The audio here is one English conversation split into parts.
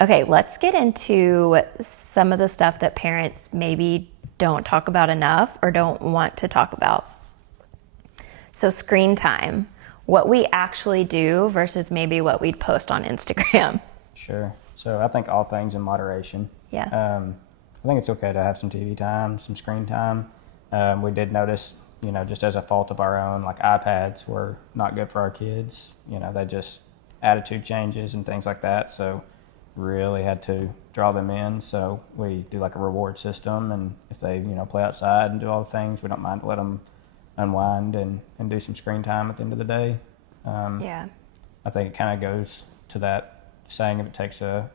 Okay, let's get into some of the stuff that parents maybe don't talk about enough or don't want to talk about. So screen time, what we actually do versus maybe what we'd post on Instagram. Sure. So I think all things in moderation. Yeah. I think it's okay to have some TV time, some screen time. We did notice, just as a fault of our own, like iPads were not good for our kids. They just attitude changes and things like that. So really had to draw them in. So we do like a reward system, and if they, play outside and do all the things, we don't mind to let them unwind and do some screen time at the end of the day. Yeah. I think it kind of goes to that saying if it takes a,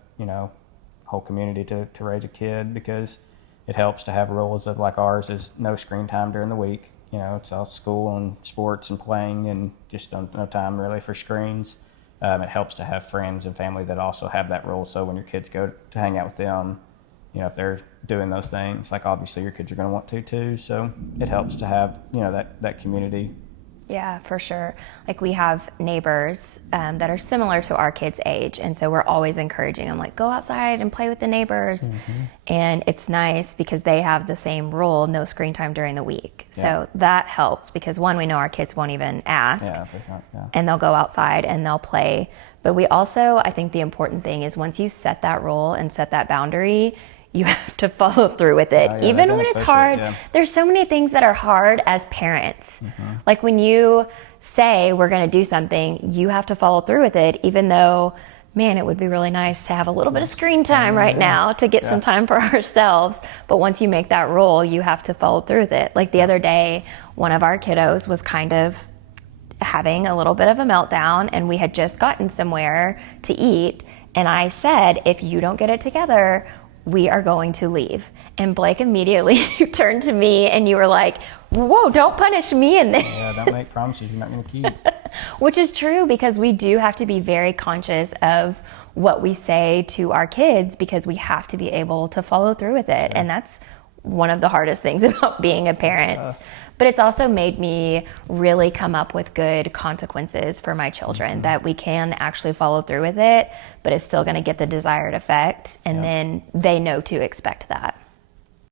whole community to raise a kid, because it helps to have rules of like ours is no screen time during the week. It's all school and sports and playing and just no time really for screens. It helps to have friends and family that also have that rule. So when your kids go to hang out with them, if they're doing those things, like obviously your kids are going to want to too. So it helps to have, that community. Yeah, for sure. Like we have neighbors that are similar to our kids' age. And so we're always encouraging them, like, go outside and play with the neighbors. Mm-hmm. And it's nice because they have the same rule, no screen time during the week. Yeah. So that helps because one, we know our kids won't even ask. Yeah, for sure. Yeah. And they'll go outside and they'll play. But we also, I think the important thing is once you set that rule and set that boundary, you have to follow through with it. Even when it's hard, there's so many things that are hard as parents. Mm-hmm. Like when you say we're going to do something, you have to follow through with it, even though, man, it would be really nice to have a little bit of screen time right now to get some time for ourselves. But once you make that rule, you have to follow through with it. Like the other day, one of our kiddos was kind of having a little bit of a meltdown, and we had just gotten somewhere to eat. And I said, if you don't get it together, we are going to leave. And Blake immediately turned to me and you were like, whoa, don't punish me in this. Yeah, don't make promises you're not going to keep. Which is true, because we do have to be very conscious of what we say to our kids, because we have to be able to follow through with it. Sure. And that's one of the hardest things about being a parent. But it's also made me really come up with good consequences for my children, that we can actually follow through with it, but it's still going to get the desired effect. And then they know to expect that.